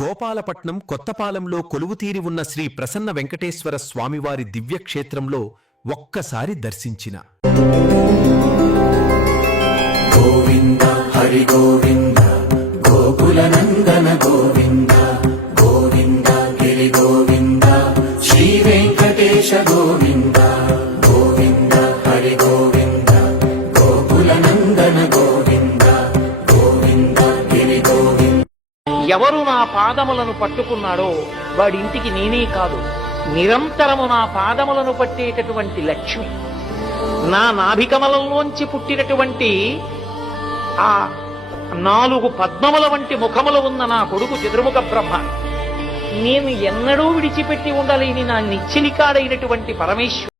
గోపాలపట్నం కొత్తపాలెంలో కొలువుతీరి ఉన్న శ్రీ ప్రసన్న వెంకటేశ్వర స్వామివారి దివ్యక్షేత్రంలో ఒక్కసారి దర్శించిన గోవింద హరి గోవింద గోకులనందన గోవింద గోవింద గిరి గోవింద శ్రీ వెంకటేశ గోవింద గోవింద హరి గోవింద గోకులనందన గోవింద గోవింద గిరి గోవింద. ఎవరు నా పాదములను పట్టుకున్నాడో వాడింటికి నేనే కాదు, నిరంతరము నా పాదములను పట్టేటటువంటి లక్ష్మి, నా నాభికమలంలోంచి పుట్టినటువంటి ఆ 4 పద్మముల వంటి ముఖములు ఉన్న నా కొడుకు చతుర్ముఖ బ్రహ్మ, నేను ఎన్నడూ విడిచిపెట్టి ఉండలేని నా నిచ్చిలికాడైనటువంటి పరమేశ్వరుడు.